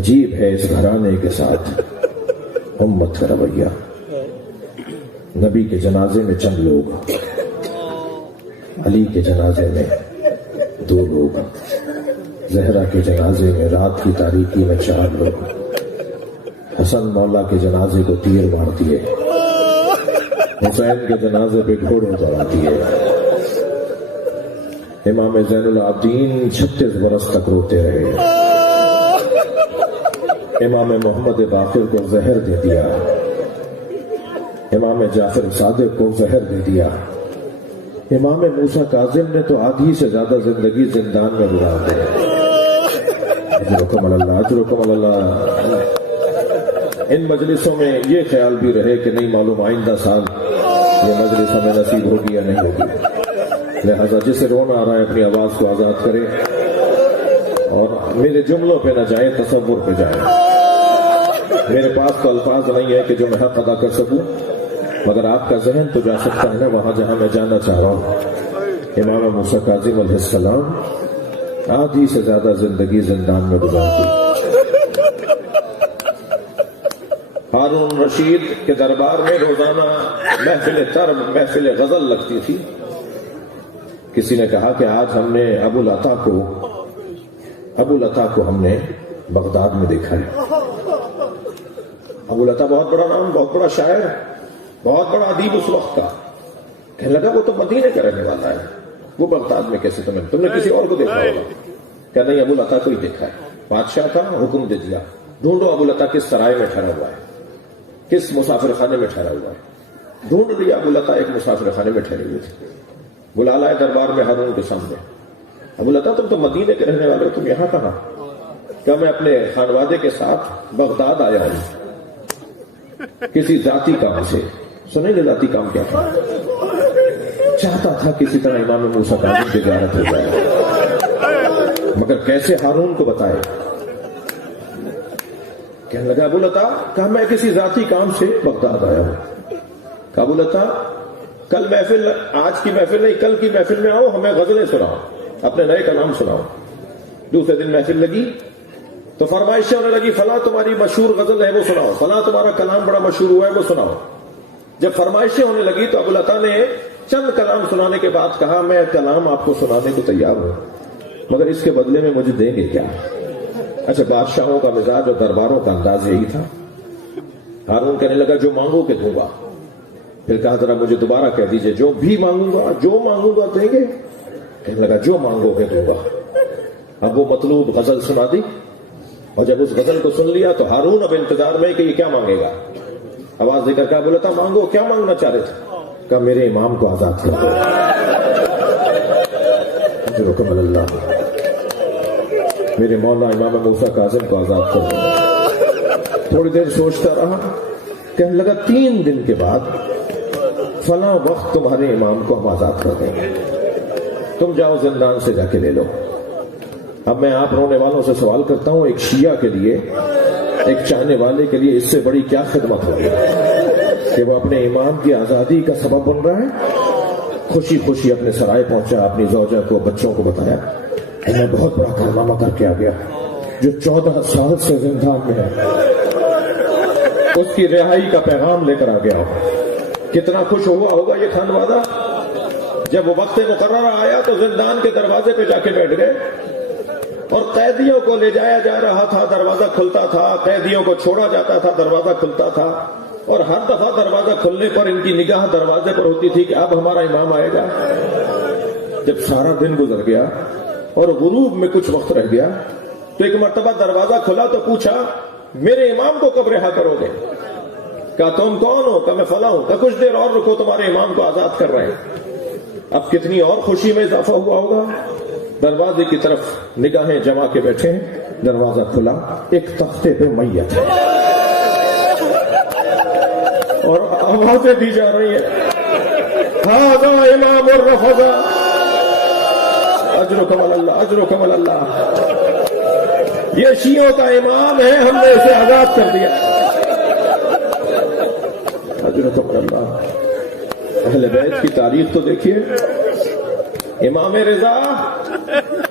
عجیب ہے اس گھرانے کے ساتھ امت کا رویہ. نبی کے جنازے میں چند لوگ، علی کے جنازے میں 2 لوگ، زہرا کے جنازے میں رات کی تاریکی میں 4 لوگ، حسن مولا کے جنازے کو تیر مار دیے، حسین کے جنازے پہ گھوڑے دوڑا دیے، امام زین العابدین 36 برس تک روتے رہے، امام محمد باقر کو زہر دے دیا، امام جعفر صادق کو زہر دے دیا، امام موسیٰ کاظم نے تو آدھی سے زیادہ زندگی زندان میں گزار دی. اجرکم اللہ، اجرکم اللہ. ان مجلسوں میں یہ خیال بھی رہے کہ نہیں معلوم آئندہ سال یہ مجلس ہمیں نصیب ہوگی یا نہیں ہوگی، لہذا جسے رونا آ رہا ہے اپنی آواز کو آزاد کرے اور میرے جملوں پہ نہ جائے، تصور پہ جائے. میرے پاس تو الفاظ نہیں ہے کہ جو میں حق ادا کر سکوں، مگر آپ کا ذہن تو جا سکتا ہے نا وہاں جہاں میں جانا چاہ رہا ہوں. امام موسیٰ کاظم علیہ السلام آدھی سے زیادہ زندگی زندان میں گزار دی. ہارون رشید کے دربار میں روزانہ محفل طرب، محفل غزل لگتی تھی. کسی نے کہا کہ آج ہم نے ابو العطا کو ہم نے بغداد میں دیکھا ہے. ابو العطا بہت بڑا نام، بہت بڑا شاعر، بہت بڑا ادیب اس وقت کا. کہنے لگا وہ تو مدینے کا رہنے والا ہے، وہ بغداد میں کیسے تم نے کسی اور کو دیکھا ہوگا؟ کہ نہیں، ابو العطا کو ہی دیکھا ہے. بادشاہ کا حکم دے دیا، ڈھونڈو ابو العطا کس سرائے میں ٹھہرا ہوا ہے، کس مسافر خانے میں ٹھہرا ہوا ہے. ڈھونڈ لیا، ابو العطا ایک مسافر خانے میں ٹھہرے ہوئے تھے. بلا لائے دربار میں ہارون کے سامنے. ابو العطا تم تو مدینے کے رہنے والے ہو، تم یہاں کہاں؟ کہ میں اپنے خانوادے کے ساتھ بغداد آیا ہوں کسی ذاتی کام سے. سنیں گے ذاتی کام کیا تھا؟ چاہتا تھا کسی طرح امام موسیٰ کاظم کی زیارت ہو جائے، مگر کیسے ہارون کو بتائے. کہنے لگا ابو العطا، کہا میں کسی ذاتی کام سے بغداد آیا ہوں. کہا ابو العطا کل محفل، آج کی محفل نہیں کل کی محفل میں آؤ، ہمیں غزلیں سناؤ، اپنے نئے کلام سناؤ. دوسرے دن محفل لگی تو فرمائشیں ہونے لگی، فلاں تمہاری مشہور غزل ہے وہ سناؤ، فلاں تمہارا کلام بڑا مشہور ہوا ہے وہ سناؤ. جب فرمائشیں ہونے لگی تو ابو العطا نے چند کلام سنانے کے بعد کہا میں کلام آپ کو سنانے کو تیار ہوں، مگر اس کے بدلے میں مجھے دیں گے کیا؟ اچھا، بادشاہوں کا مزاج اور درباروں کا انداز یہی تھا. ہارون کہنے لگا جو مانگو کہ دوں گا. پھر کہا ذرا مجھے دوبارہ کہہ دیجئے، جو بھی مانگوں گا دیں گے؟ کہنے لگا جو مانگو کہ دوں گا. اب وہ مطلوب غزل سنا دی، اور جب اس غزل کو سن لیا تو ہارون اب انتظار میں کہ یہ کیا مانگے گا. آواز دے کر کہا بولا تھا مانگو، کیا مانگنا چاہ رہے تھے؟ کہا میرے امام کو آزاد کر دو. رکم اللہ، میرے مولا امام موسیٰ کاظم کو آزاد کر دو. تھوڑی دیر سوچتا رہا، کہنے لگا 3 دن کے بعد فلاں وقت تمہارے امام کو ہم آزاد کر دیں گے، تم جاؤ زندان سے جا کے لے لو. اب میں آپ رونے والوں سے سوال کرتا ہوں، ایک شیعہ کے لیے، ایک چاہنے والے کے لیے اس سے بڑی کیا خدمت ہوگی کہ وہ اپنے امام کی آزادی کا سبب بن رہا ہے؟ خوشی خوشی اپنے سرائے پہنچا، اپنی زوجہ کو، بچوں کو بتایا میں بہت بڑا کارنامہ کر کے آ گیا. جو 14 سال سے زندان میں ہے اس کی رہائی کا پیغام لے کر آ گیا. کتنا خوش ہوا ہوگا یہ خانوادہ. جب وہ وقت مقررہ آیا تو زندان کے دروازے پہ جا کے بیٹھ گئے، اور قیدیوں کو لے جایا جا رہا تھا، دروازہ کھلتا تھا، قیدیوں کو چھوڑا جاتا تھا، دروازہ کھلتا تھا، اور ہر دفعہ دروازہ کھلنے پر ان کی نگاہ دروازے پر ہوتی تھی کہ اب ہمارا امام آئے گا. جب سارا دن گزر گیا اور غروب میں کچھ وقت رہ گیا تو ایک مرتبہ دروازہ کھلا تو پوچھا میرے امام کو کب رہا کرو گے؟ کہا تم کون ہو؟ کہا میں فلاں ہوں. کہا کچھ دیر اور رکو، تمہارے امام کو آزاد کر رہے ہیں. اب کتنی اور خوشی میں اضافہ ہوا ہوگا. دروازے کی طرف نگاہیں جما کے بیٹھے ہیں، دروازہ کھلا، ایک تختے پہ میت ہے اور آوازیں دی جا رہی ہیں ہذا امام الرفضہ، اجرکم اللہ، اجرکم اللہ، یہ شیعوں کا امام ہے، ہم نے اسے آزاد کر دیا. اجرکم اللہ. اہل بیت کی تاریخ تو دیکھیے. امام رضا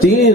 3